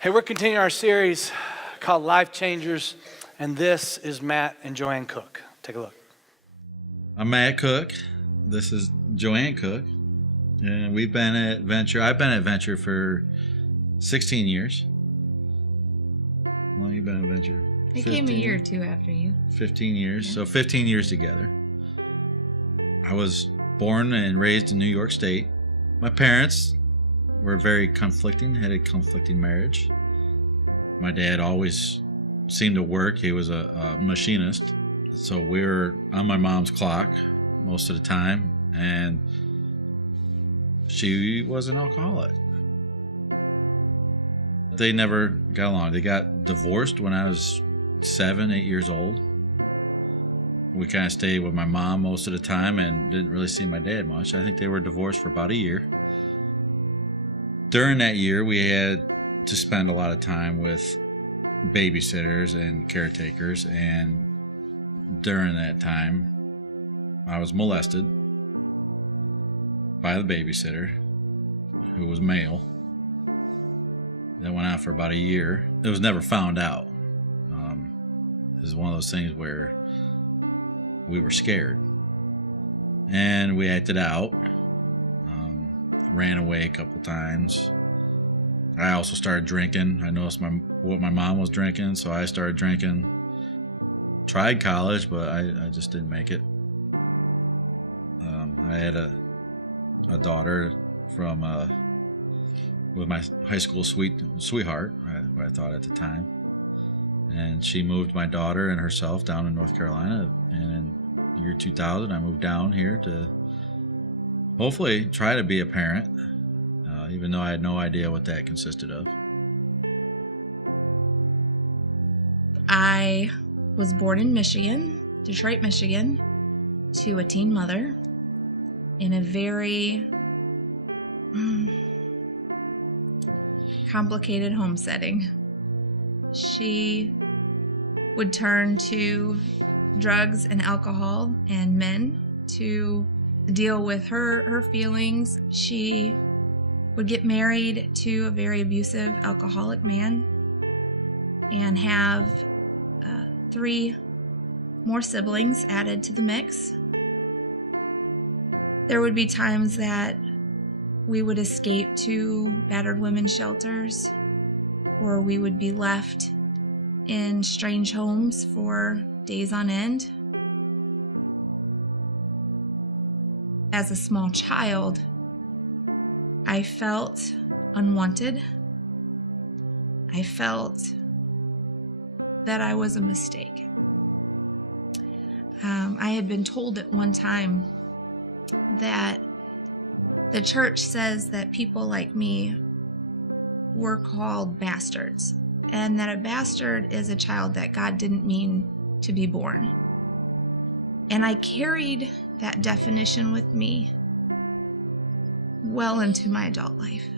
Hey, we're continuing our series called Life Changers, and this is Matt and Joann Cook. Take a look. I'm Matt Cook. This is Joann Cook. And we've been at Venture. I've been at Venture for 16 years. Well, you've been at Venture. I came a year or two after you. 15 years. Yeah. So 15 years together. I was born and raised in New York State. My parents were very conflicting, had a conflicting marriage. My dad always seemed to work. He was a machinist. So we were on my mom's clock most of the time, and she was an alcoholic. They never got along. They got divorced when I was 7, 8 years old. We kind of stayed with my mom most of the time and didn't really see my dad much. I think they were divorced for about a year. During that year, we had to spend a lot of time with babysitters and caretakers, and during that time, I was molested by the babysitter, who was male. That went on for about a year. It was never found out. It was one of those things where we were scared, and we acted out. Ran away a couple times. I also started drinking. I noticed what my mom was drinking, so I started drinking. Tried college, but I just didn't make it. I had a daughter from with my high school sweetheart, I thought at the time, and she moved my daughter and herself down in North Carolina. And in year 2000, I moved down here to hopefully try to be a parent, even though I had no idea what that consisted of. I was born in Michigan, Detroit, Michigan, to a teen mother in a very complicated home setting. She would turn to drugs and alcohol and men to deal with her feelings. She would get married to a very abusive alcoholic man and have 3 more siblings added to the mix. There would be times that we would escape to battered women's shelters, or we would be left in strange homes for days on end. As a small child, I felt unwanted. I felt that I was a mistake. I had been told at one time that the church says that people like me were called bastards, and that a bastard is a child that God didn't mean to be born. And I carried that definition with me well into my adult life.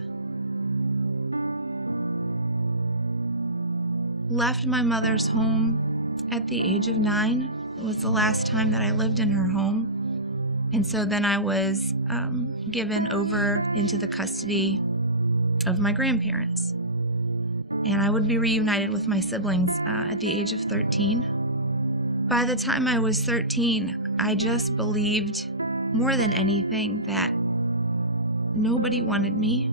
Left my mother's home at the age of 9. It was the last time that I lived in her home. And so then I was given over into the custody of my grandparents. And I would be reunited with my siblings at the age of 13. By the time I was 13, I just believed more than anything that nobody wanted me,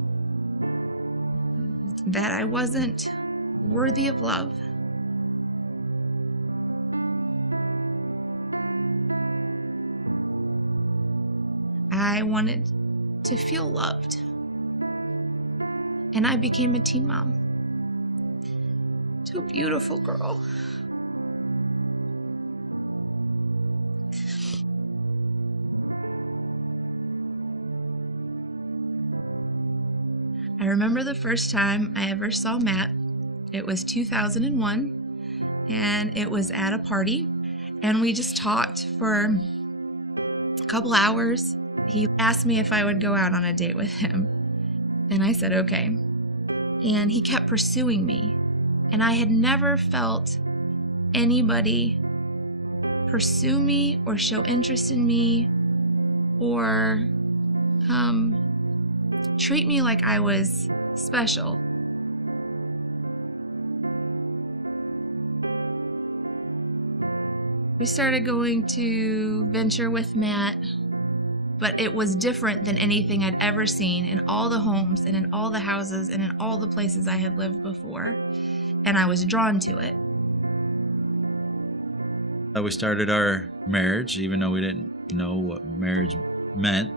that I wasn't worthy of love. I wanted to feel loved. And I became a teen mom to a beautiful girl. I remember the first time I ever saw Matt. It was 2001, and it was at a party, and we just talked for a couple hours. He asked me if I would go out on a date with him, and I said okay. And he kept pursuing me, and I had never felt anybody pursue me or show interest in me or treat me like I was special. We started going to venture with Matt, but it was different than anything I'd ever seen in all the homes and in all the houses and in all the places I had lived before, and I was drawn to it. We started our marriage, even though we didn't know what marriage meant.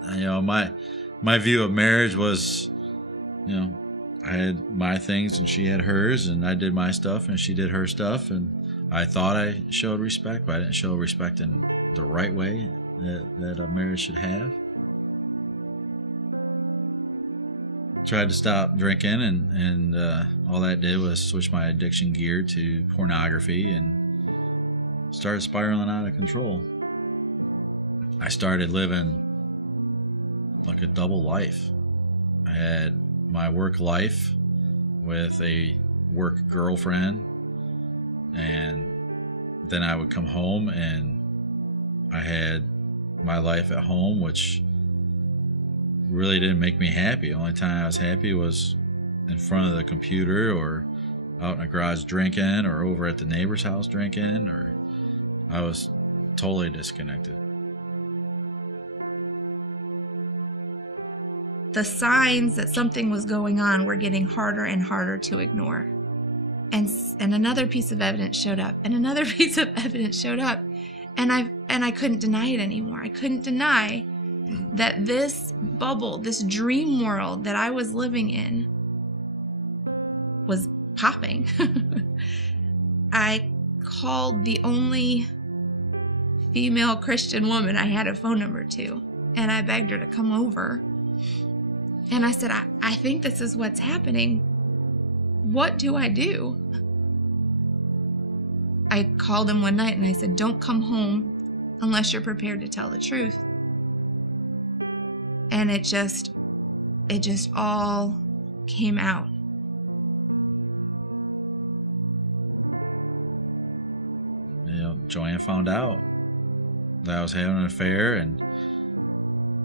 My view of marriage was, I had my things and she had hers, and I did my stuff and she did her stuff, and I thought I showed respect, but I didn't show respect in the right way that a marriage should have. Tried to stop drinking, and all that did was switch my addiction gear to pornography and started spiraling out of control. I started living like a double life. I had my work life with a work girlfriend, and then I would come home and I had my life at home, which really didn't make me happy. The only time I was happy was in front of the computer, or out in the garage drinking, or over at the neighbor's house drinking, or I was totally disconnected. The signs that something was going on were getting harder and harder to ignore. And another piece of evidence showed up, and another piece of evidence showed up, and I couldn't deny it anymore. I couldn't deny that this bubble, this dream world that I was living in, was popping. I called the only female Christian woman I had a phone number to, and I begged her to come over. And I said, I think this is what's happening. What do I do? I called him one night and I said, don't come home unless you're prepared to tell the truth. And it just all came out. Joann found out that I was having an affair, and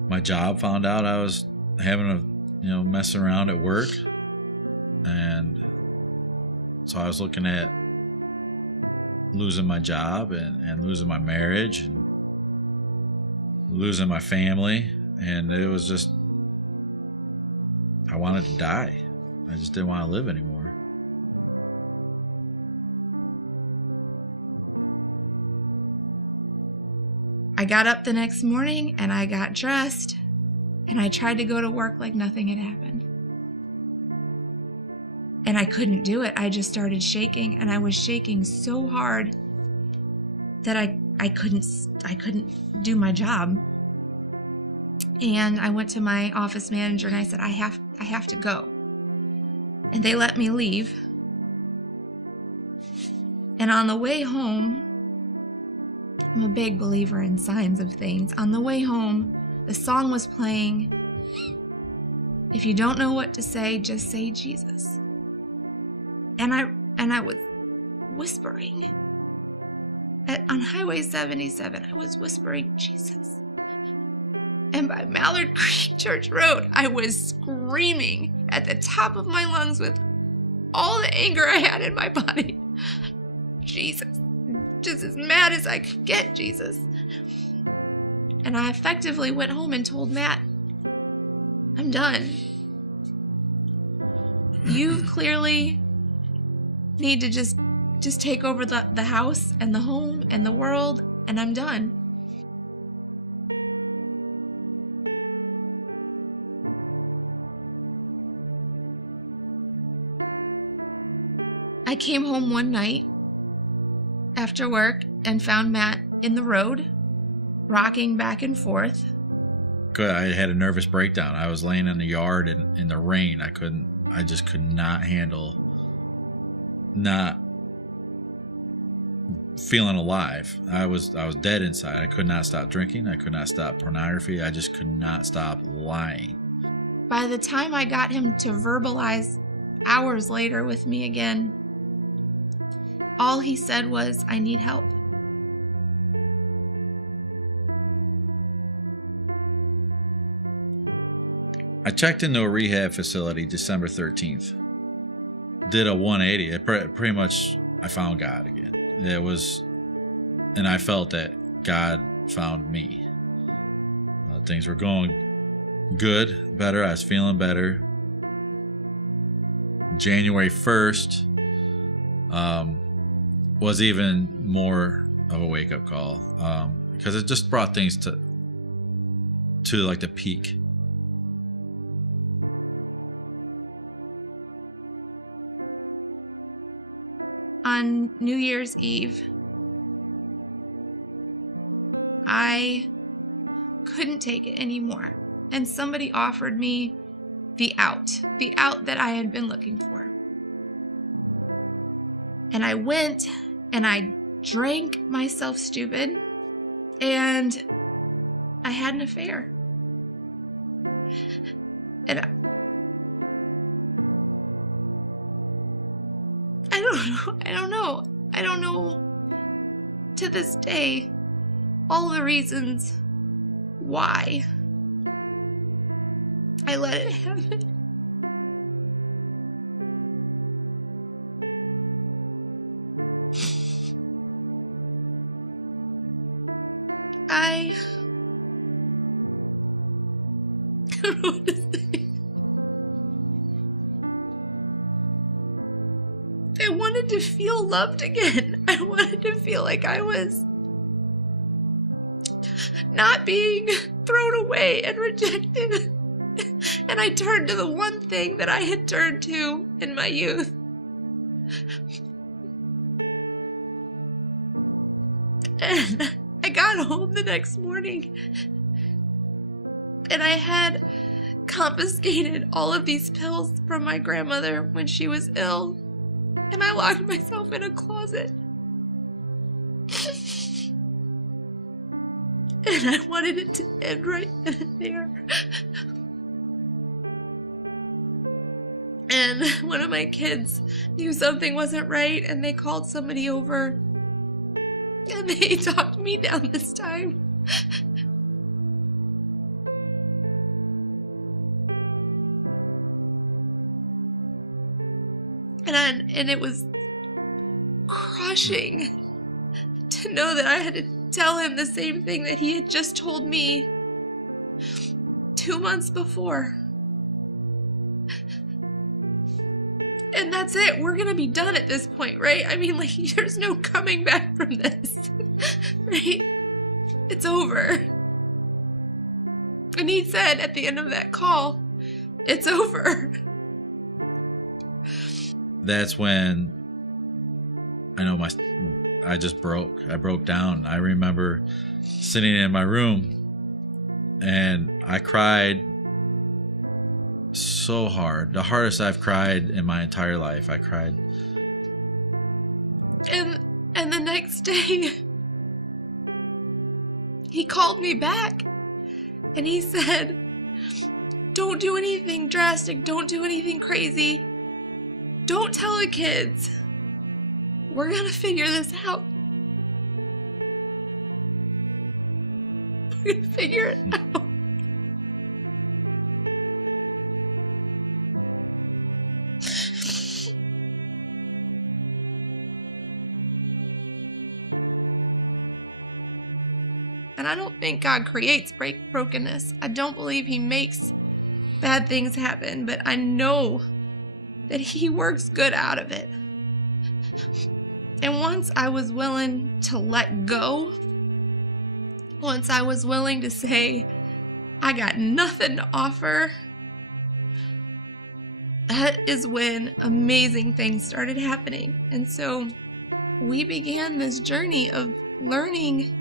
my job found out I was having a messing around at work, and so I was looking at losing my job and losing my marriage and losing my family, and it was just, I wanted to die. I just didn't want to live anymore. I got up the next morning and I got dressed and I tried to go to work like nothing had happened. And I couldn't do it. I just started shaking, and I was shaking so hard that I couldn't do my job. And I went to my office manager and I said, I have to go. And they let me leave. And on the way home, I'm a big believer in signs of things. On the way home, the song was playing. If you don't know what to say, just say Jesus. And I was whispering. On Highway 77, I was whispering Jesus. And by Mallard Creek Church Road, I was screaming at the top of my lungs with all the anger I had in my body. Jesus. Just as mad as I could get, Jesus. And I effectively went home and told Matt, I'm done. You clearly need to just take over the house and the home and the world, and I'm done. I came home one night after work and found Matt in the road, rocking back and forth. Good. I had a nervous breakdown. I was laying in the yard in the rain. I just could not handle not feeling alive. I was dead inside. I could not stop drinking. I could not stop pornography. I just could not stop lying. By the time I got him to verbalize hours later with me again, all he said was, I need help. I checked into a rehab facility December 13th. Did a 180. Pretty much, I found God again. And I felt that God found me. Things were going good, better. I was feeling better. January 1st was even more of a wake-up call, because it just brought things to like the peak. On New Year's Eve, I couldn't take it anymore, and somebody offered me the out that I had been looking for. And I went and I drank myself stupid, and I had an affair. And I don't know to this day all the reasons why I let it happen. I don't know what to say. I wanted to feel loved again. I wanted to feel like I was not being thrown away and rejected. And I turned to the one thing that I had turned to in my youth. And I got home the next morning, and I had confiscated all of these pills from my grandmother when she was ill, and I locked myself in a closet. And I wanted it to end right then and there. And one of my kids knew something wasn't right, and they called somebody over, and they talked me down this time. And it was crushing to know that I had to tell him the same thing that he had just told me 2 months before. And that's it. We're gonna be done at this point, right? I mean, like, there's no coming back from this, right? It's over. And he said at the end of that call, it's over. That's when I know I just broke. I broke down. I remember sitting in my room and I cried so hard. The hardest I've cried in my entire life. I cried. And the next day, he called me back and he said, don't do anything drastic. Don't do anything crazy. Don't tell the kids. We're gonna figure this out. We're gonna figure it out. And I don't think God creates brokenness. I don't believe he makes bad things happen, but I know that he works good out of it. And once I was willing to let go, once I was willing to say, I got nothing to offer, that is when amazing things started happening. And so we began this journey of learning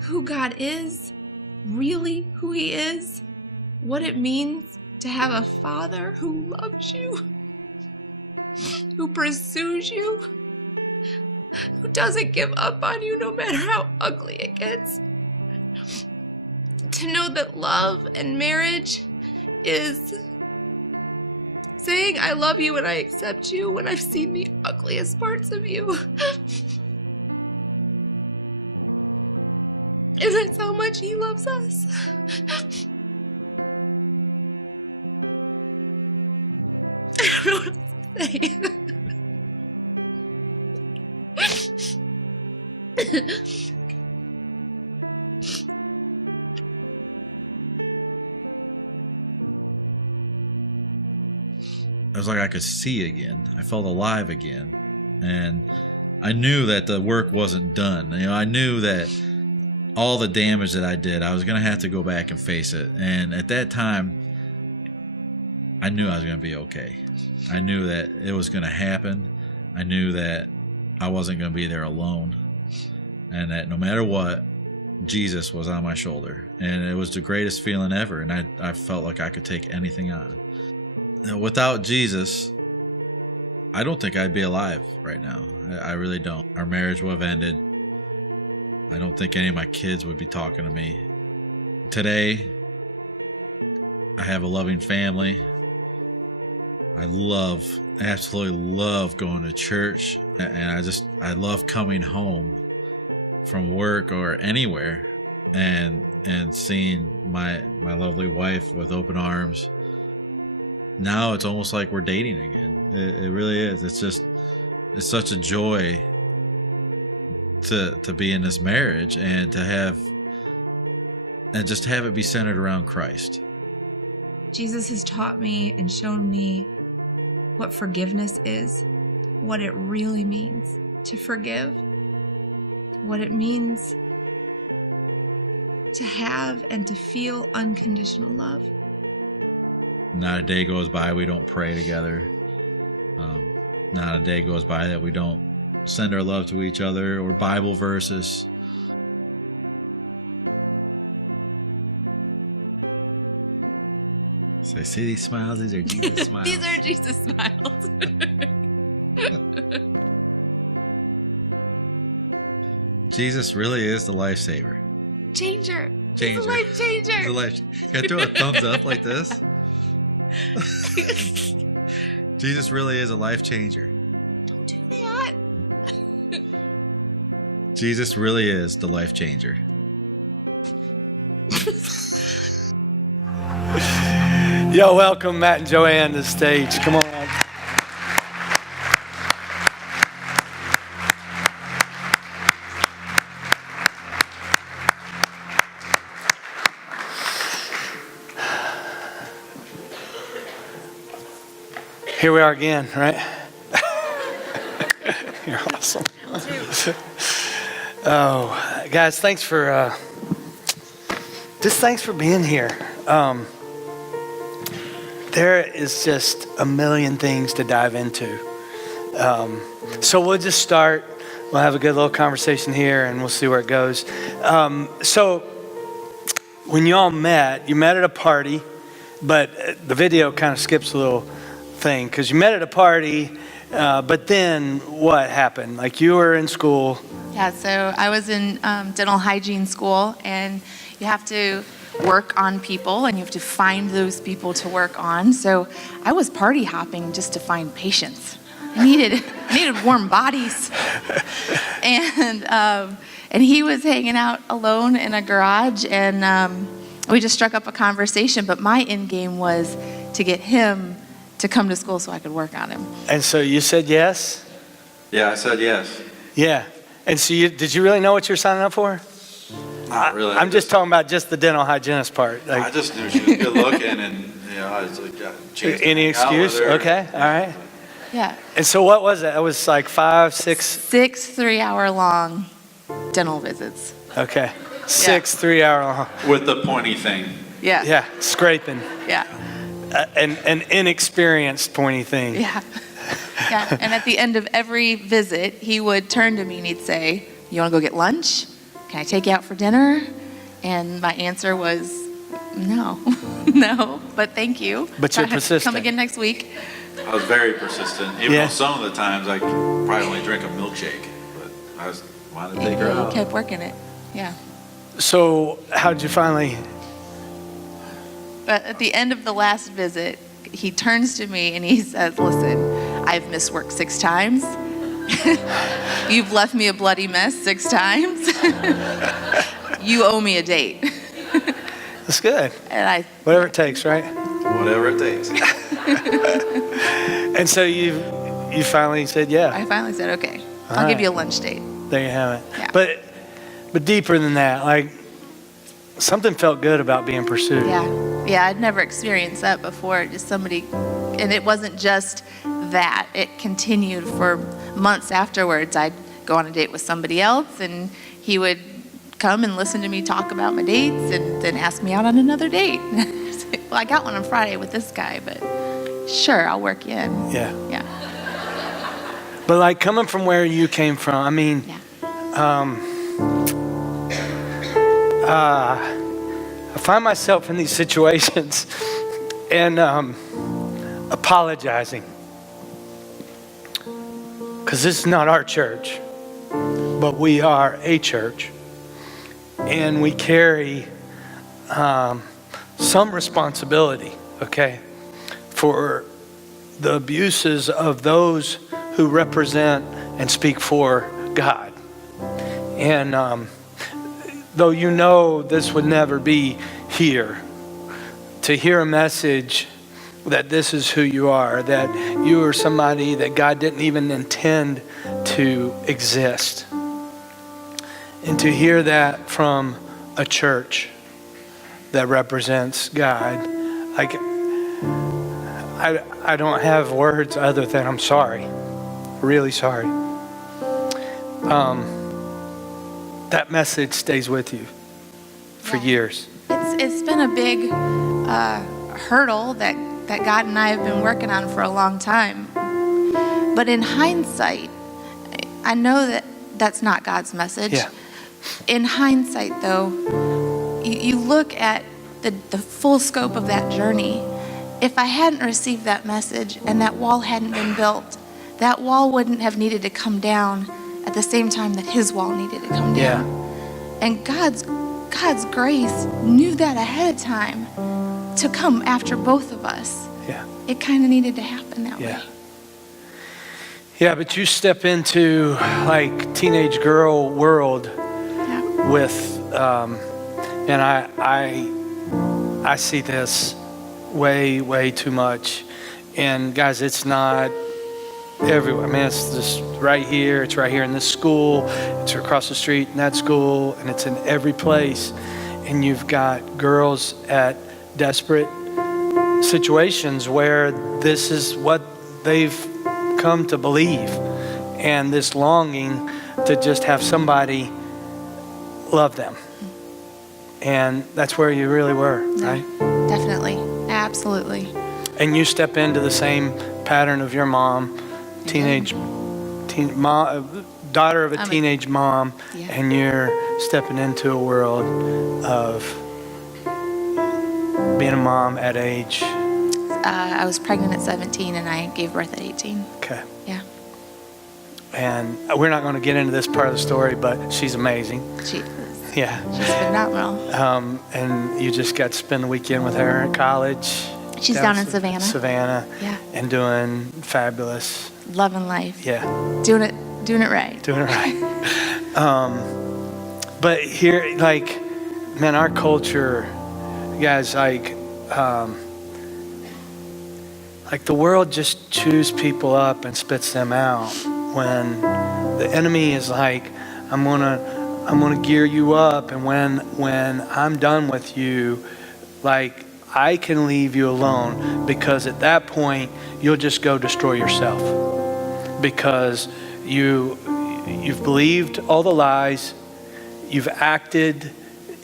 who God is, really who he is, what it means to have a father who loves you, who pursues you, who doesn't give up on you no matter how ugly it gets. To know that love and marriage is saying I love you and I accept you when I've seen the ugliest parts of you. And that's how much he loves us. I don't know what else to say. It was like I could see again. I felt alive again. And I knew that the work wasn't done. I knew that all the damage that I did, I was going to have to go back and face it. And at that time, I knew I was going to be okay. I knew that it was going to happen. I knew that I wasn't going to be there alone. And that no matter what, Jesus was on my shoulder. And it was the greatest feeling ever. And I felt like I could take anything on. Without Jesus, I don't think I'd be alive right now. I really don't. Our marriage would have ended. I don't think any of my kids would be talking to me. Today, I have a loving family. I absolutely love going to church. And I love coming home from work or anywhere and seeing my lovely wife with open arms. Now it's almost like we're dating again. It really is. It's such a joy to be in this marriage and just have it be centered around Christ. Jesus has taught me and shown me what forgiveness is, what it really means to forgive, what it means to have and to feel unconditional love. Not a day goes by we don't pray together. Not a day goes by that we don't send our love to each other or Bible verses. So see these smiles? These are Jesus smiles. These are Jesus smiles. Jesus really is the lifesaver. Changer. Changer. He's a life changer. He's a life. Can I throw a thumbs up like this? Jesus really is a life changer. Don't do that. Jesus really is the life changer. Yo, welcome Matt and Joann to the stage. Come on. Here we are again, right? You're awesome. Oh, guys, thanks for being here. There is just a million things to dive into. So we'll just start. We'll have a good little conversation here, and we'll see where it goes. So when you all met, you met at a party, but the video kind of skips a little thing because you met at a party, but then what happened? Like you were in school. Yeah, so I was in dental hygiene school, and you have to work on people, and you have to find those people to work on. So I was party hopping just to find patients. I needed warm bodies, and he was hanging out alone in a garage, and we just struck up a conversation. But my end game was to get him to come to school so I could work on him. And so you said yes? Yeah, I said yes. Yeah. And so did you really know what you're signing up for? Not really. I'm just talking about just the dental hygienist part. I just knew she was good looking, and I was like, any excuse? Okay, all right. Yeah. And so what was it? It was like 5, 6? 6 3-hour-long dental visits. Okay. 6 3-hour long. with the pointy thing. Yeah. Yeah, scraping. Yeah. An inexperienced pointy thing. Yeah. Yeah. And at the end of every visit, he would turn to me and he'd say, "You want to go get lunch? Can I take you out for dinner?" And my answer was, "No, no, but thank you." But you're Come persistent. again next week. I was very persistent, even Yeah. though some of the times I could probably only drink a milkshake, but I wanted to take her And out. he kept working it. Yeah. So how did you finally? But at the end of the last visit, he turns to me and he says, "Listen, I've missed work 6 times. You've left me a bloody mess 6 times. You owe me a date." That's good. And Whatever it takes, right? Whatever it takes. And so you finally said yeah. I finally said, "Okay, All I'll give right. you a lunch date." There you have it. Yeah. But But deeper than that, like something felt good about being pursued. Yeah, I'd never experienced that before. Just somebody, and it wasn't just that. It continued for months afterwards. I'd go on a date with somebody else, and he would come and listen to me talk about my dates, and then ask me out on another date. Well, I got one on Friday with this guy, but sure, I'll work you in. Yeah. Yeah. But like coming from where you came from, I mean, Yeah. I find myself in these situations and apologizing. Because this is not our church, but we are a church. And we carry some responsibility, okay, for the abuses of those who represent and speak for God. And though you know this would never be here, to hear a message that this is who you are, that you are somebody that God didn't even intend to exist. And to hear that from a church that represents God, like I don't have words other than I'm sorry, really sorry. That message stays with you for years. It's been a big hurdle that God and I have been working on for a long time. But in hindsight, I know that that's not God's message. Yeah. In hindsight, though, you look at the full scope of that journey. If I hadn't received that message and that wall hadn't been built, that wall wouldn't have needed to come down at the same time that his wall needed to come down. Yeah. And God's grace knew that ahead of time to come after both of us. Yeah. It kind of needed to happen that Yeah. way. Yeah, but you step into like teenage girl world Yeah. with, and I see this way too much. And guys, it's not everywhere. I mean, it's just right here. It's right here in this school. It's across the street in that school, and it's in every place. And you've got girls at desperate situations where this is what they've come to believe, and this longing to just have somebody love them. And that's where you really were, right? Definitely. Absolutely. And you step into the same pattern of your mom, daughter of a teenage mom, Yeah. and you're stepping into a world of being a mom at age. I was pregnant at 17 and I gave birth at 18. Okay. Yeah. And we're not going to get into this part of the story, but she's amazing. She's Yeah. phenomenal. And you just got to spend the weekend with her in college. She's down in Savannah. Savannah. Yeah. And doing fabulous. Loving life. Yeah. Doing it right. Doing it right. But here, like, man, our culture, guys, like the world just chews people up and spits them out when the enemy is like, I'm gonna gear you up, and when I'm done with you, like, I can leave you alone, because at that point you'll just go destroy yourself, because you've believed all the lies, you've acted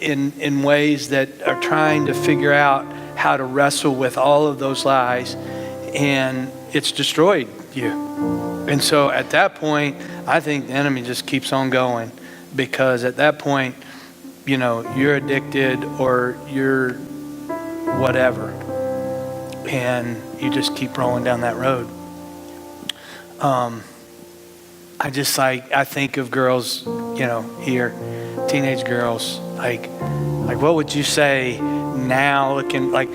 in ways that are trying to figure out how to wrestle with all of those lies, and it's destroyed you. And so at that point, I think the enemy just keeps on going, because at that point, you know, you're addicted or you're whatever, and you just keep rolling down that road. I think of girls, you know, here, teenage girls, like what would you say now, looking like,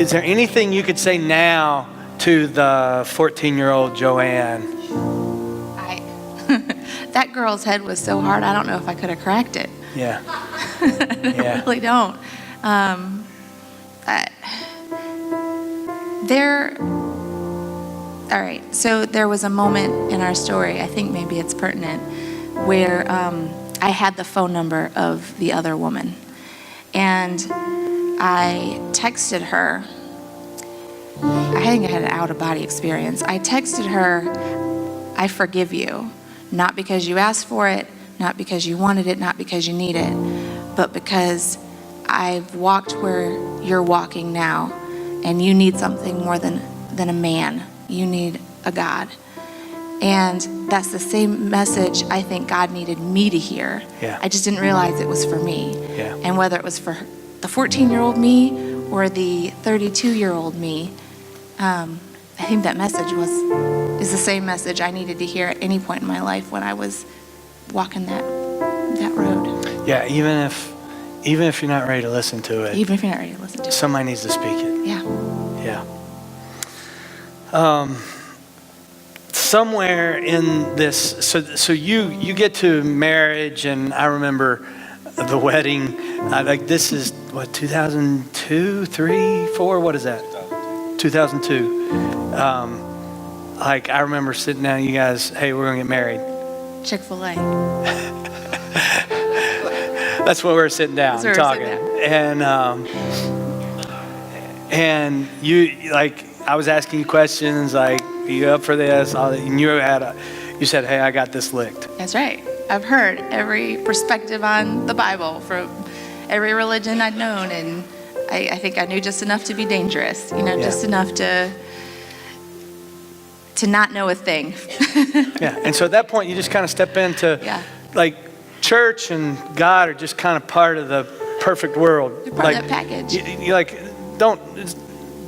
is there anything you could say now to the 14-year-old Joann? That girl's head was so hard, I don't know if I could have cracked it. Yeah. I really don't. All right, so there was a moment in our story, I think maybe it's pertinent, where I had the phone number of the other woman. And I texted her. I think I had an out-of-body experience. I texted her, "I forgive you, not because you asked for it, not because you wanted it, not because you need it, but because I've walked where you're walking now, and you need something more than a man. You need a God." And that's the same message I think God needed me to hear. Yeah. I just didn't realize it was for me. Yeah. And whether it was for the 14-year-old me or the 32-year-old me, I think that message is the same message I needed to hear at any point in my life when I was walking that road. Yeah, even if you're not ready to listen to it, Even if you're not ready to listen to it. somebody needs to speak it. Yeah. Yeah. Somewhere in this, so you get to marriage, and I remember the wedding. Like this is what, 2002, 3, 4. What is that? 2002. Like I remember sitting down. You guys, hey, we're gonna get married. Chick-fil-A. That's when we were sitting down That's where talking, we're sitting and you like I was asking you questions like, "Are you up for this?" And you said, "Hey, I got this licked." That's right. I've heard every perspective on the Bible from every religion I'd known, and I think I knew just enough to be dangerous, just enough to not know a thing. Yeah, and so at that point, you just kind of step into, Yeah. like, church and God are just kind of part of the perfect world. They're part of Like, that package. You like, don't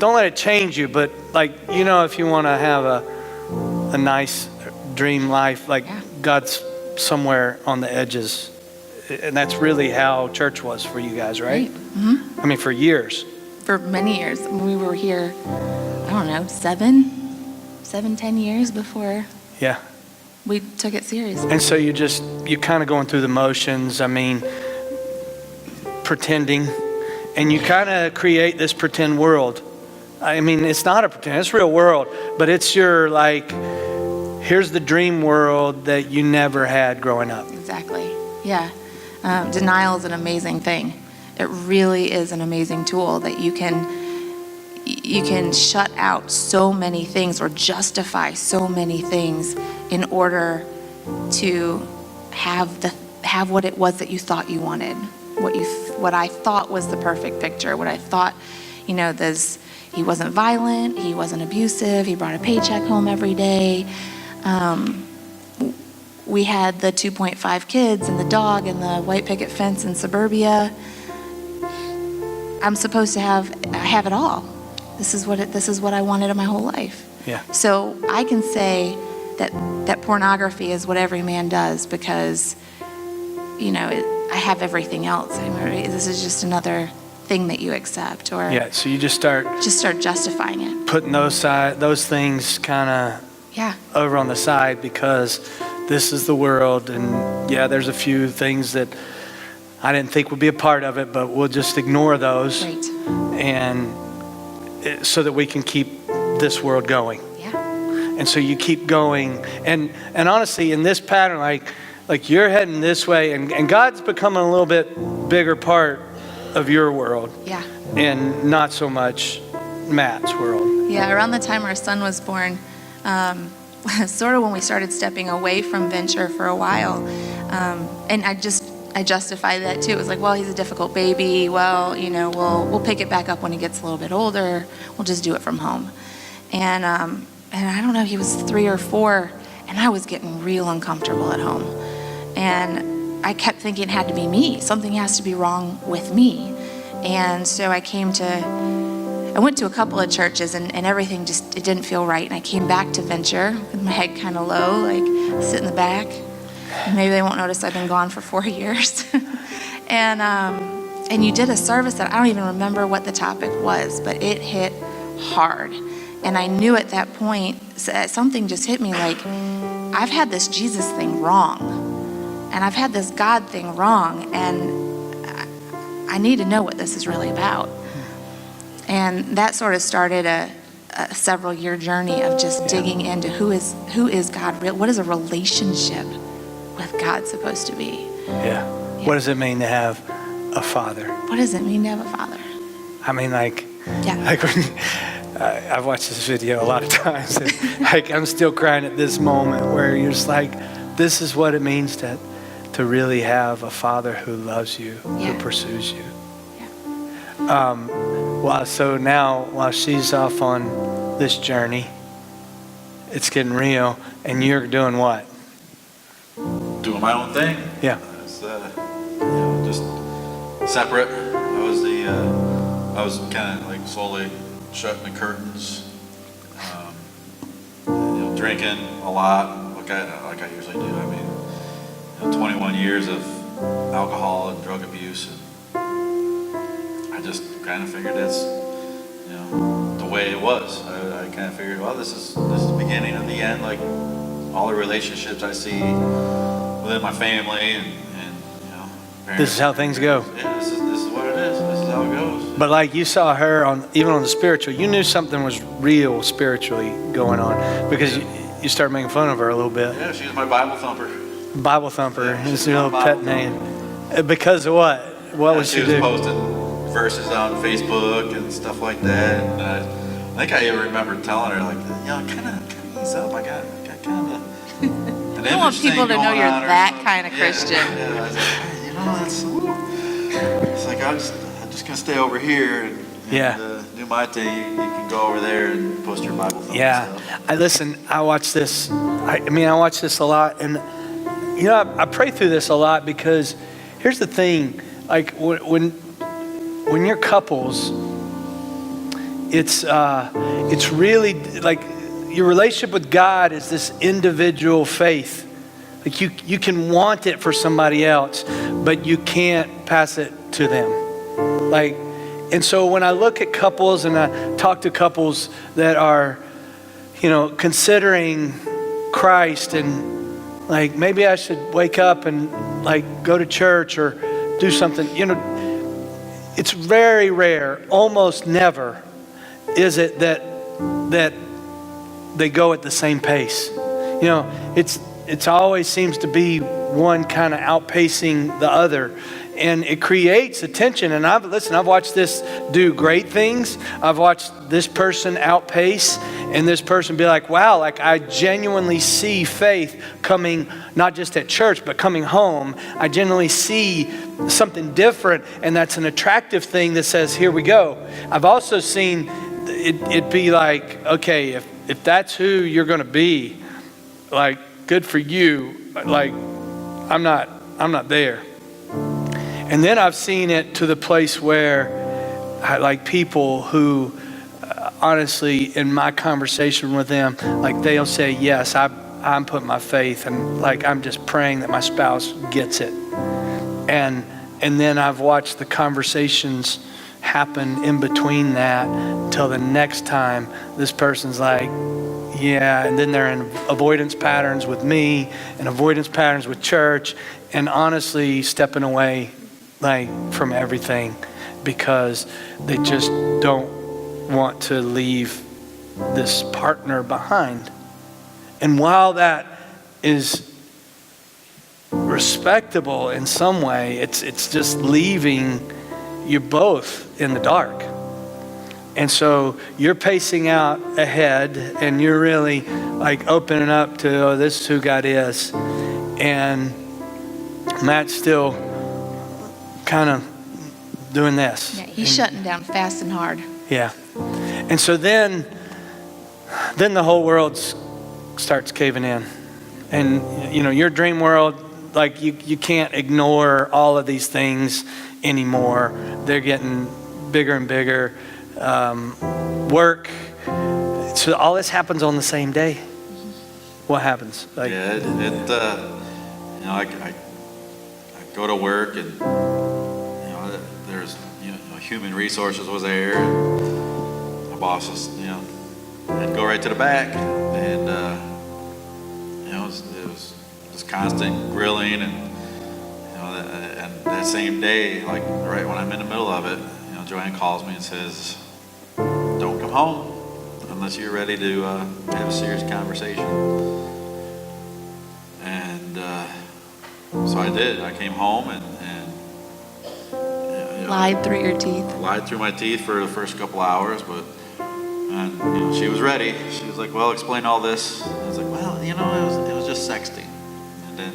let it change you, but like, if you want to have a nice dream life, like Yeah. God's somewhere on the edges, and that's really how church was for you guys, right? Mm-hmm. I mean, for years. For many years. We were here, I don't know, 10 years before Yeah. we took it seriously. And so you're kind of going through the motions. I mean, pretending, and you kind of create this pretend world. I mean, it's not a pretend, it's real world, but it's your here's the dream world that you never had growing up. Exactly. Yeah. Denial is an amazing thing. It really is an amazing tool that you can shut out so many things or justify so many things in order to have what it was that you thought you wanted, what I thought was the perfect picture, what I thought, he wasn't violent, he wasn't abusive, he brought a paycheck home every day. We had the 2.5 kids and the dog and the white picket fence in suburbia. I'm supposed to have it all. This is what I wanted in my whole life. Yeah. So I can say that pornography is what every man does because, I have everything else. This is just another thing that you accept, or Yeah, so you just start justifying it. putting those things kind of Yeah. over on the side because this is the world, and yeah, there's a few things that I didn't think would be a part of it, but we'll just ignore those, Right. and so that we can keep this world going. Yeah. And so you keep going, and honestly, in this pattern, like you're heading this way, and God's becoming a little bit bigger part of your world, Yeah. and not so much Matt's world. Yeah, around the time our son was born, sort of when we started stepping away from venture for a while, and I justify that too. It was like, well, he's a difficult baby. Well, we'll pick it back up when he gets a little bit older. We'll just do it from home. And I don't know, he was 3 or 4, and I was getting real uncomfortable at home. And I kept thinking it had to be me. Something has to be wrong with me. And so I went to a couple of churches, and everything it didn't feel right. And I came back to venture with my head kind of low, like sit in the back. And maybe they won't notice I've been gone for 4 years. And you did a service that I don't even remember what the topic was, but it hit hard. And I knew at that point, something just hit me like, I've had this Jesus thing wrong. And I've had this God thing wrong. And I need to know what this is really about. And that sort of started a several-year journey of just digging into who is God real? What is a relationship with God supposed to be? Yeah. What does it mean to have a father? What does it mean to have a father? I mean, like Yeah. when I've watched this video a lot of times, and like I'm still crying at this moment where you're just like, this is what it means to really have a father who loves you, Yeah. who pursues you. Yeah. So now while she's off on this journey, it's getting real, and you're doing what? Doing my own thing. Yeah. It's, just separate. I was kind of like slowly shutting the curtains, drinking a lot, like I usually do. I mean, 21 years of alcohol and drug abuse, and I just kind of figured that's, the way it was. I kind of figured, well, this is the beginning of the end. Like all the relationships I see within my family and parents. This is how things go. Yeah, this is what it is. This is how it goes. But like you saw her even on the spiritual, you knew something was real spiritually going on because you started making fun of her a little bit. Yeah, she was my Bible thumper. Bible thumper, Yeah, his she's little my pet Bible name. Because of what? What would she was do? posting verses on Facebook and stuff like that. And I think I even remember telling her, like, kind of ease up. I got kind of an I don't want image people thing to know going you're on or that something. kind of Christian. Yeah, I was like, hey, that's, it's like, I'm just going to stay over here and do my thing. You can go over there and post your Bible thumbs and stuff. I watch this. I watch this a lot, and I pray through this a lot because here's the thing: like when you're couples, it's really like your relationship with God is this individual faith. Like you can want it for somebody else, but you can't pass it to them. Like, and so when I look at couples and I talk to couples that are, considering Christ and like maybe I should wake up and like go to church or do something, it's very rare, almost never is it that they go at the same pace. It's always seems to be one kind of outpacing the other. And it creates a tension. And I've watched this do great things. I've watched this person outpace and this person be like, wow, like I genuinely see faith coming, not just at church, but coming home. I genuinely see something different. And that's an attractive thing that says, here we go. I've also seen it be like, okay, if that's who you're going to be, like, good for you. Like, I'm not there. And then I've seen it to the place where like people who honestly in my conversation with them, like they'll say, yes, I'm putting my faith and like I'm just praying that my spouse gets it. And then I've watched the conversations happen in between that until the next time this person's like, yeah, and then they're in avoidance patterns with me and avoidance patterns with church and honestly stepping away like from everything because they just don't want to leave this partner behind. And while that is respectable in some way, it's just leaving you both in the dark. And so you're pacing out ahead and you're really like opening up to, this is who God is. And Matt's still kind of doing this. Yeah, he's shutting down fast and hard. Yeah. And so then the whole world starts caving in. And, your dream world, like you can't ignore all of these things anymore. They're getting bigger and bigger. Work. So all this happens on the same day. What happens? Like, I go to work and there's human resources was there and my boss was I'd go right to the back and it was just constant grilling and and that same day, like right when I'm in the middle of it, Joann calls me and says, don't come home unless you're ready to have a serious conversation. And so I did. I came home and Lied through your teeth. lied through my teeth for the first couple hours, but she was ready. She was like, "Well, explain all this." I was like, "Well, it was just sexting," and then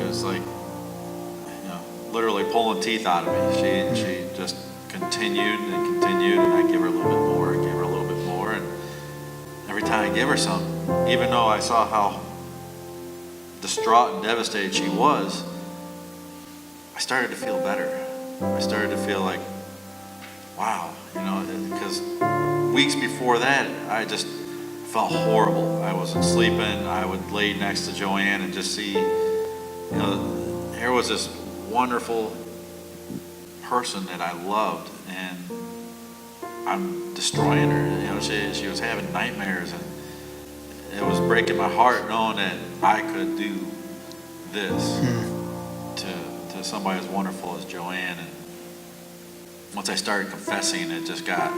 it was like literally pulling teeth out of me. She just continued and continued, and I give her a little bit more, and give her a little bit more, and every time I give her some, even though I saw how distraught and devastated she was, I started to feel better. I started to feel like, wow, because weeks before that, I just felt horrible. I wasn't sleeping. I would lay next to Joann and just see, there was this wonderful person that I loved, and I'm destroying her. She was having nightmares, and it was breaking my heart knowing that I could do this to somebody as wonderful as Joann. And once I started confessing, it just got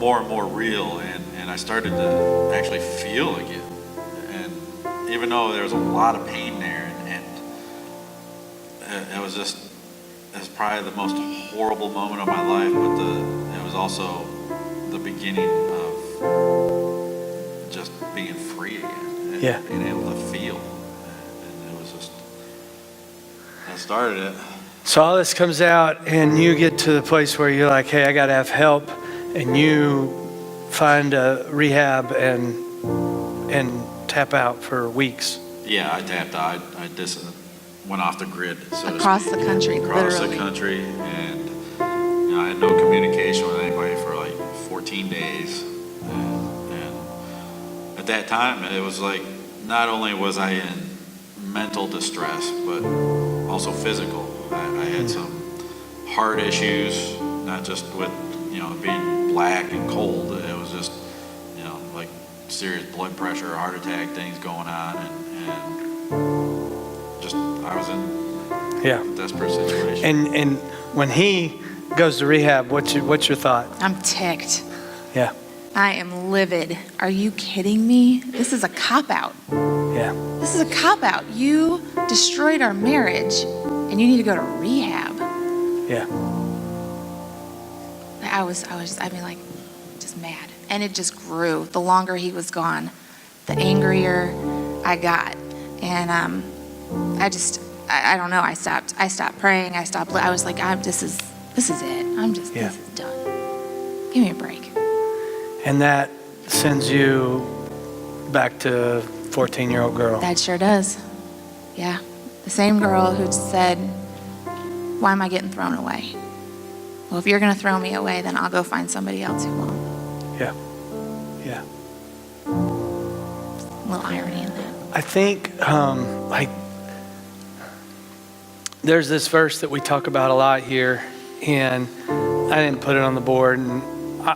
more and more real, and I started to actually feel again. And even though there was a lot of pain there, and it was probably the most horrible moment of my life, but it was also the beginning of just being free again, and being able to feel. And it was just, that started it. So all this comes out, and you get to the place where you're like, hey, I got to have help. And you find a rehab and tap out for weeks. Yeah, I tapped out. I just went off the grid, so Across to speak. the country, Across literally. the country, and I had no communication with anybody for like 14 days. And at that time, it was like, not only was I in mental distress, but also physical. I had some heart issues, not just with being black and cold. It was just like serious blood pressure, heart attack things going on, and just I was in a desperate situation. And when he goes to rehab, what's your thought? I'm ticked. Yeah. I am livid. Are you kidding me? This is a cop-out. Yeah. This is a cop-out. You destroyed our marriage, and you need to go to rehab. Yeah. Just mad. And it just grew. The longer he was gone, the angrier I got. And I don't know. I stopped praying. I was like, this is it. This is done. Give me a break. And that sends you back to 14-year-old girl. That sure does. Yeah. The same girl who said, why am I getting thrown away? Well, if you're going to throw me away, then I'll go find somebody else who won't. Yeah. Yeah. A little irony in that. I think, there's this verse that we talk about a lot here, and I didn't put it on the board. And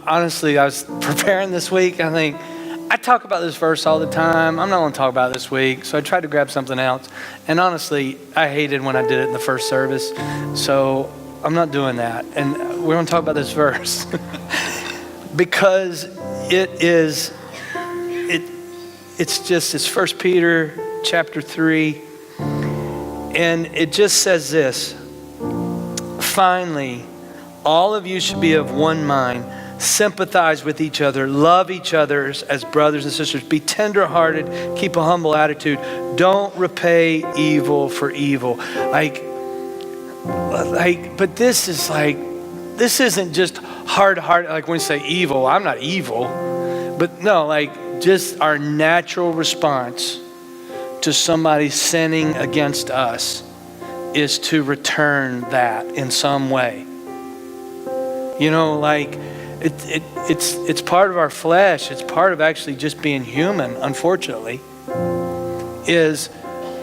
honestly, I was preparing this week. I think, I talk about this verse all the time. I'm not going to talk about it this week, so I tried to grab something else. And honestly, I hated when I did it in the first service, so I'm not doing that. And we're going to talk about this verse because it's 1 Peter chapter 3, and it just says this: finally, all of you should be of one mind, sympathize with each other, love each other as brothers and sisters, be tenderhearted, keep a humble attitude, don't repay evil for evil. But this isn't just hard-hearted, like when we say evil, I'm not evil, but no, just our natural response to somebody sinning against us is to return that in some way. It's part of our flesh. It's part of actually just being human, unfortunately, is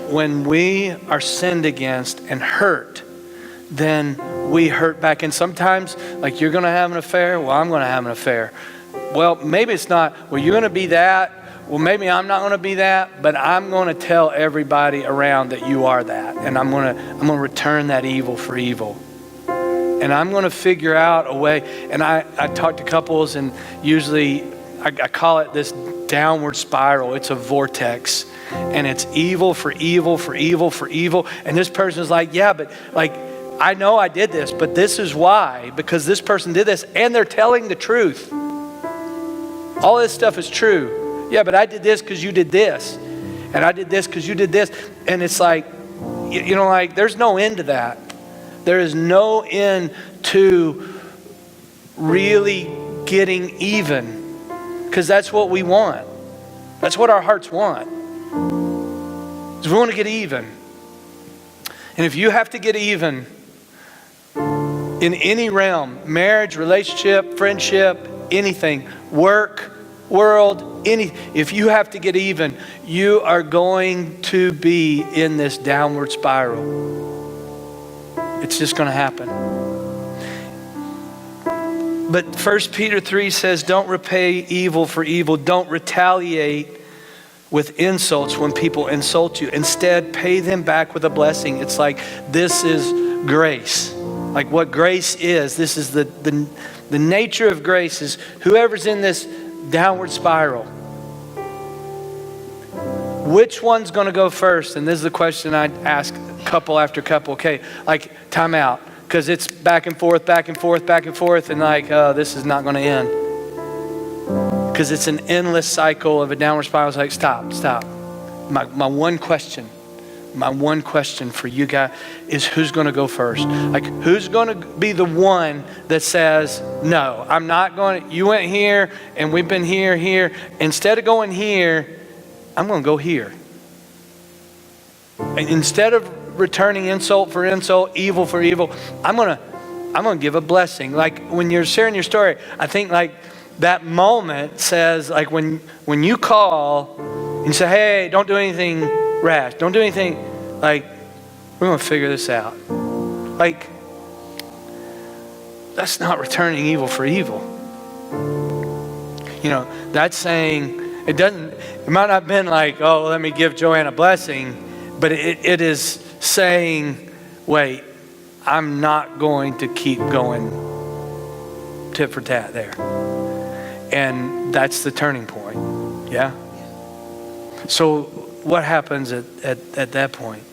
when we are sinned against and hurt, then we hurt back. And sometimes, you're going to have an affair, well, I'm going to have an affair. Well, maybe it's not, well, you're going to be that. Well, maybe I'm not going to be that, but I'm going to tell everybody around that you are that. And I'm going to return that evil for evil. And I'm going to figure out a way. And I talk to couples, and usually I call it this downward spiral. It's a vortex. And it's evil for evil for evil for evil. And this person is like, yeah, but like, I know I did this, but this is why, because this person did this, and they're telling the truth. All this stuff is true. Yeah, but I did this because you did this. And I did this because you did this. And it's like, you know, like there's no end to that. There is no end to really getting even, because that's what we want. That's what our hearts want. Is we want to get even. And if you have to get even in any realm, marriage, relationship, friendship, anything, work, world, if you have to get even, you are going to be in this downward spiral. It's just going to happen. But 1 Peter 3 says, don't repay evil for evil. Don't retaliate with insults when people insult you. Instead, pay them back with a blessing. It's like, this is grace. Like what grace is. This is the nature of grace is whoever's in this downward spiral. Which one's going to go first? And this is the question I ask couple after couple. Okay, like time out. Because it's back and forth, back and forth, back and forth. And like, this is not going to end. Because it's an endless cycle of a downward spiral. It's like, stop. My one question for you guys is who's going to go first? Like, who's going to be the one that says, no, I'm not going to, you went here and we've been here. Instead of going here, I'm going to go here. And instead of returning insult for insult, evil for evil, I'm going to give a blessing. Like when you're sharing your story, I think like that moment says, like when you call and you say, hey, don't do anything rash. Don't do anything, like, we're going to figure this out. Like, that's not returning evil for evil. You know, that's saying, it might not have been like, oh, let me give Joann a blessing, but it is saying, wait, I'm not going to keep going tit for tat there. And that's the turning point. Yeah? So what happens at that point?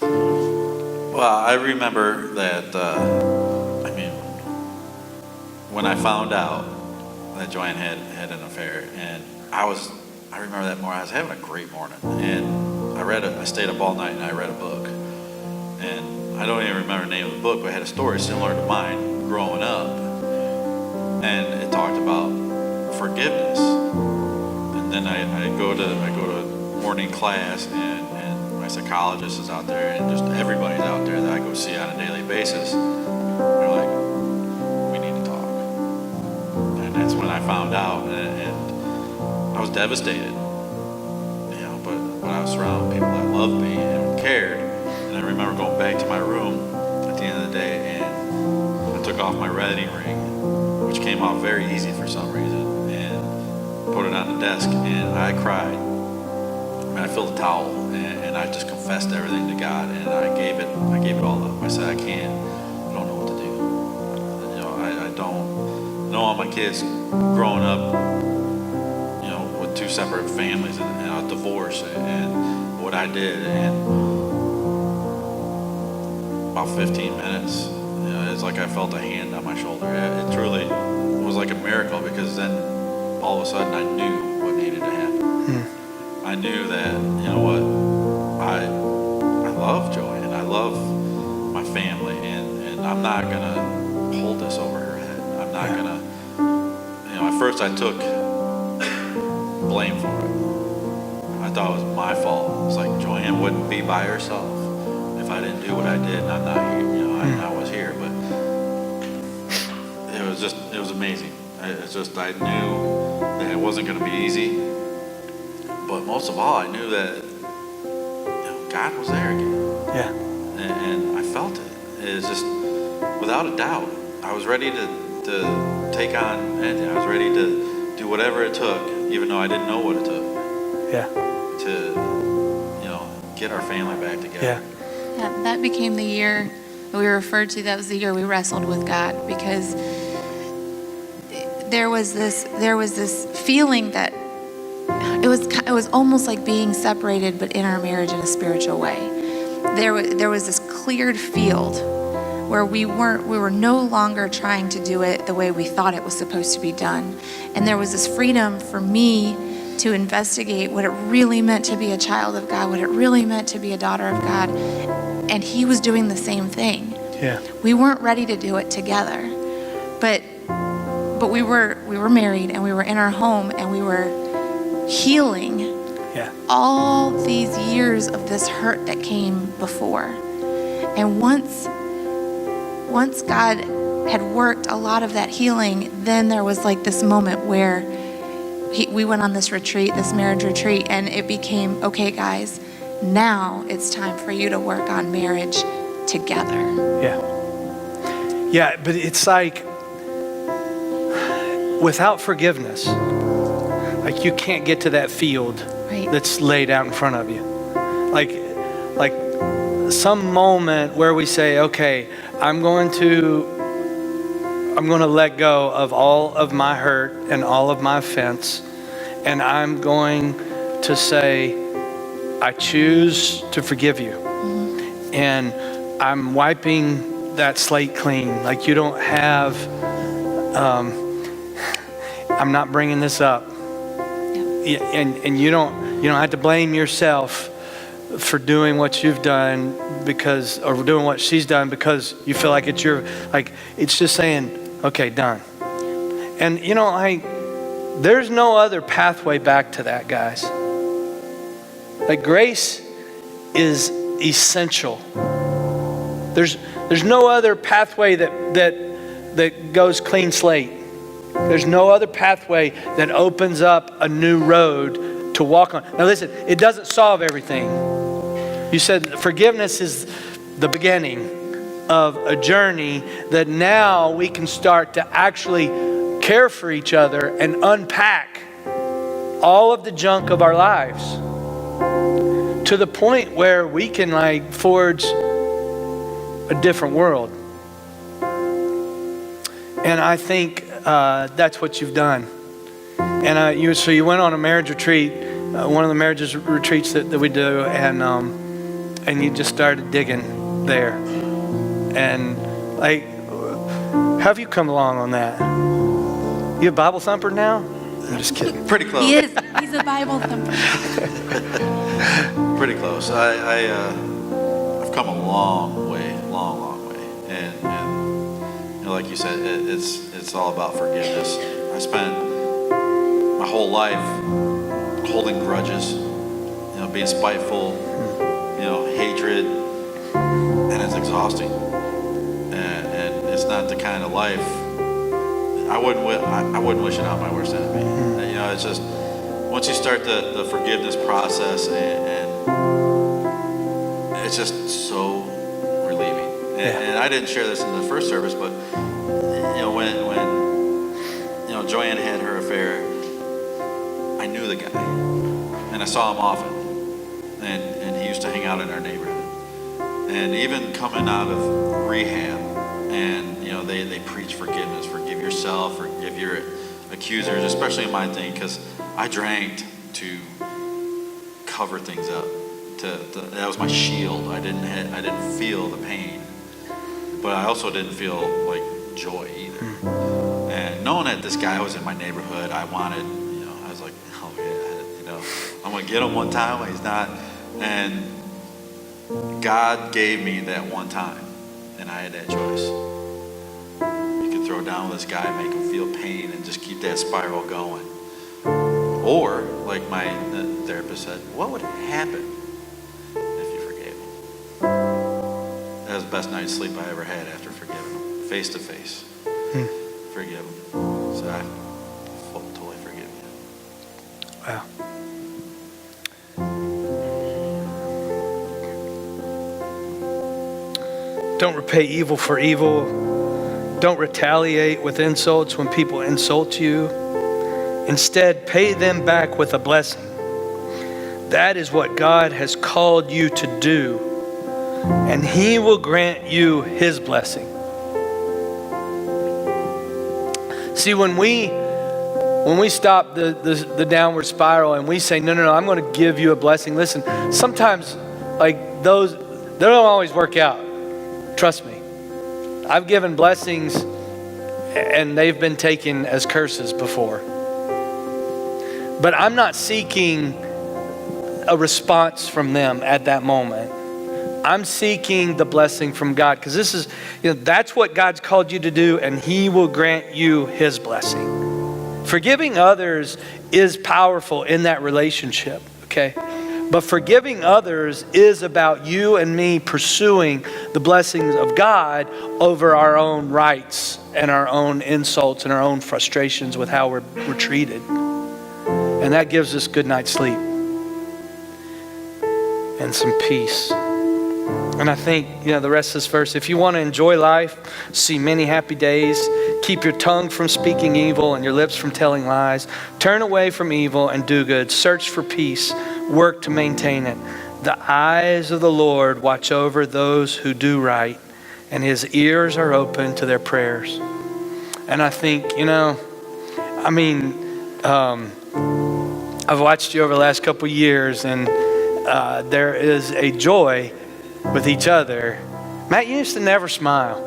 Well, I remember that, when I found out that Joann had an affair, and I remember that morning, I was having a great morning, and I stayed up all night and I read a book. And I don't even remember the name of the book, but it had a story similar to mine growing up. And it talked about forgiveness. And then I go to morning class, and my psychologist is out there, and just everybody's out there that I go see on a daily basis. They're like, we need to talk. And that's when I found out, and I was devastated. You know, but I was surrounded with people that loved me and cared. And I remember going back to my room at the end of the day, and I took off my wedding ring, which came off very easy for some reason, and put it on the desk, and I cried. I filled a towel, and I just confessed everything to God, and I gave it all up. I said, I don't know what to do. You know, I don't know all my kids growing up, you know, with two separate families and a divorce, and what I did, and about 15 minutes, you know, it's like I felt a hand on my shoulder. It truly was like a miracle, because then all of a sudden I knew what needed to happen. I knew that, you know what, I love Joann, I love my family, and I'm not gonna hold this over her head. I'm not gonna, you know, at first I took blame for it. I thought it was my fault. It's like Joann wouldn't be by herself if I didn't do what I did, and I'm not here, you know, I was here, but it was amazing. It's just, I knew that it wasn't gonna be easy. But most of all, I knew that, you know, God was there again. Yeah. And I felt it. It was just, without a doubt, I was ready to take on anything. I was ready to do whatever it took, even though I didn't know what it took. Yeah. To, you know, get our family back together. Yeah, that became the year that we referred to. That was the year we wrestled with God, because there was this feeling that it was almost like being separated, but in our marriage in a spiritual way. There was this cleared field where we were no longer trying to do it the way we thought it was supposed to be done. And there was this freedom for me to investigate what it really meant to be a child of God, what it really meant to be a daughter of God. And he was doing the same thing. Yeah. We weren't ready to do it together, but we were married, and we were in our home, and we were healing all these years of this hurt that came before. And once God had worked a lot of that healing, then there was like this moment where we went on this retreat, this marriage retreat, and it became, okay, guys, now it's time for you to work on marriage together. Yeah, but it's like without forgiveness, like you can't get to that field that's laid out in front of you. Like some moment where we say, okay, I'm going to let go of all of my hurt and all of my offense, and I'm going to say, I choose to forgive you. Mm-hmm. And I'm wiping that slate clean. Like you don't have, I'm not bringing this up. Yep. And you don't have to blame yourself for doing what you've done or doing what she's done because you feel like it's just saying, okay, done. And there's no other pathway back to that, guys. Like grace is essential. There's no other pathway that goes clean slate. There's no other pathway that opens up a new road to walk on. Now listen, it doesn't solve everything. You said forgiveness is the beginning of a journey that now we can start to actually care for each other and unpack all of the junk of our lives to the point where we can forge a different world. And I think that's what you've done. And so you went on a marriage retreat, one of the marriage retreats that we do, and you just started digging there. And how have you come along on that? You a Bible thumper now? I'm just kidding. Pretty close. He is. He's a Bible thumper. Pretty close. I've come a long way, and like you said, it's all about forgiveness. I spent my whole life holding grudges, being spiteful, hatred, and it's exhausting. And it's not the kind of life I wouldn't wish it on my worst enemy. It's just once you start the forgiveness process, and it's just so relieving. And I didn't share this in the first service, but when Joann had her affair, I knew the guy, and I saw him often, and he used to hang out in our neighborhood. And even coming out of rehab, and they preach forgiveness, forgive yourself, forgive your accusers, especially in my thing, because I drank to cover things up. That was my shield. I didn't feel the pain, but I also didn't feel like joy either. And knowing that this guy was in my neighborhood, I wanted, I was like, oh yeah, I'm gonna get him one time when he's not. And God gave me that one time, and I had that choice. You could throw down with this guy, make him feel pain, and just keep that spiral going. Or, like my therapist said, what would happen if you forgave him? That was the best night's sleep I ever had after forgiving him, face to face. Forgive him. So I totally forgive you. Wow. Don't repay evil for evil. Don't retaliate with insults when people insult you. Instead, pay them back with a blessing. That is what God has called you to do, and He will grant you His blessing. See, when we when we stop the downward spiral and we say, no, I'm going to give you a blessing. Listen, sometimes like those, they don't always work out. Trust me. I've given blessings and they've been taken as curses before. But I'm not seeking a response from them at that moment. I'm seeking the blessing from God, because this is, that's what God's called you to do, and He will grant you His blessing. Forgiving others is powerful in that relationship, okay? But forgiving others is about you and me pursuing the blessings of God over our own rights and our own insults and our own frustrations with how we're treated. And that gives us good night's sleep and some peace. And I think, the rest of this verse, if you want to enjoy life, see many happy days, keep your tongue from speaking evil and your lips from telling lies, turn away from evil and do good, search for peace, work to maintain it. The eyes of the Lord watch over those who do right, and His ears are open to their prayers. And I think, I've watched you over the last couple of years, and there is a joy with each other. Matt, you used to never smile.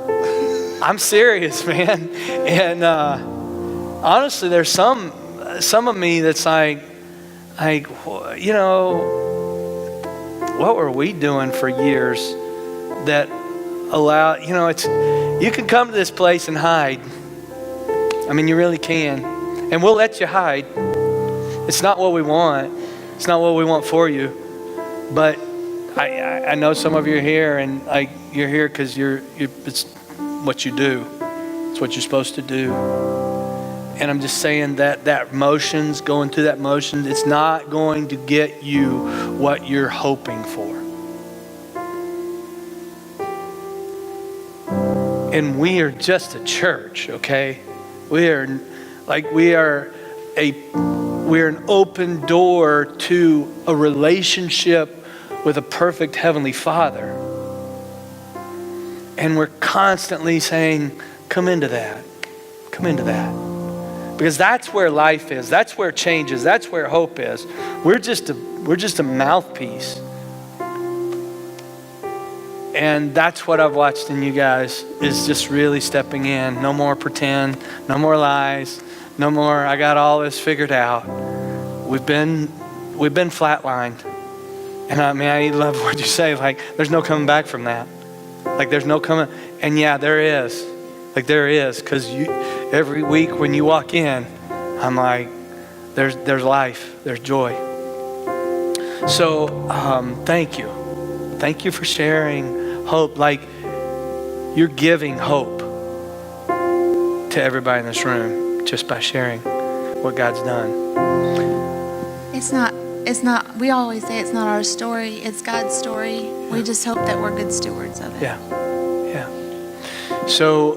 I'm serious, man. And honestly, there's some of me that's like, what were we doing for years that allow, you can come to this place and hide. You really can. And we'll let you hide. It's not what we want. It's not what we want for you. But I know some of you are here, and you're here because it's what you do. It's what you're supposed to do. And I'm just saying that motions, going through that motion, it's not going to get you what you're hoping for. And we are just a church, okay? We're an open door to a relationship with a perfect Heavenly Father. And we're constantly saying, come into that. Come into that. Because that's where life is. That's where change is. That's where hope is. We're just a mouthpiece. And that's what I've watched in you guys, is just really stepping in. No more pretend, no more lies, no more I got all this figured out. We've been flatlined. And I love what you say, there's no coming back from that. There's no coming, and yeah, there is. There is, because every week when you walk in, I'm like, there's life, there's joy. So thank you. Thank you for sharing hope. You're giving hope to everybody in this room just by sharing what God's done. It's not, we always say it's not our story, it's God's story. Yeah. We just hope that we're good stewards of it. Yeah. So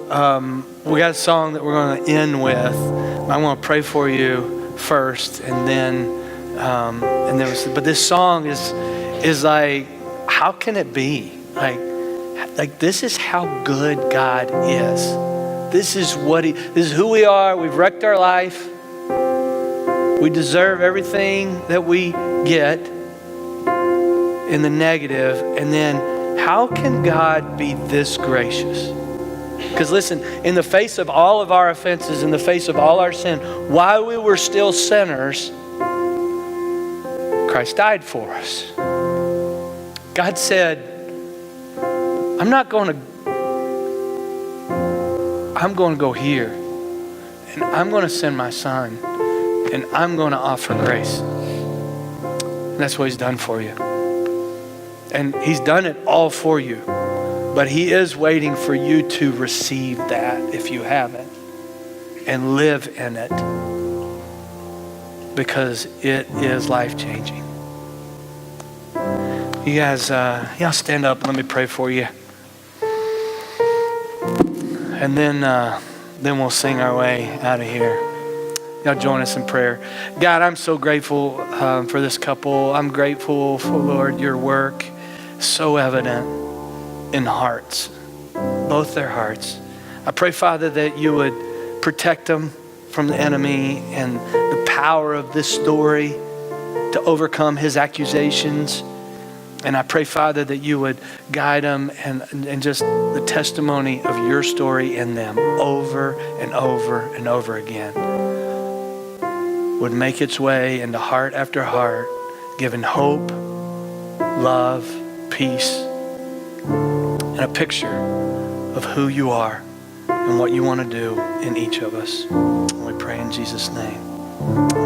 we got a song that we're going to end with. I want to pray for you first, and then but this song is like, how can it be? Like this is how good God is. This is who we are. We've wrecked our life. We deserve everything that we get in the negative. And then how can God be this gracious? Because listen, in the face of all of our offenses, in the face of all our sin, while we were still sinners, Christ died for us. God said, I'm going to go here, and I'm going to send my son, and I'm going to offer grace. And that's what He's done for you. And He's done it all for you. But He is waiting for you to receive that if you haven't, and live in it, because it is life-changing. You guys, y'all stand up and let me pray for you. And then we'll sing our way out of here. Y'all join us in prayer. God, I'm so grateful for this couple. I'm grateful for, Lord, your work, so evident in hearts, both their hearts. I pray, Father, that you would protect them from the enemy and the power of this story to overcome his accusations. And I pray, Father, that you would guide them and just the testimony of your story in them over and over and over again would make its way into heart after heart, giving hope, love, peace, and a picture of who you are and what you want to do in each of us. And we pray in Jesus' name.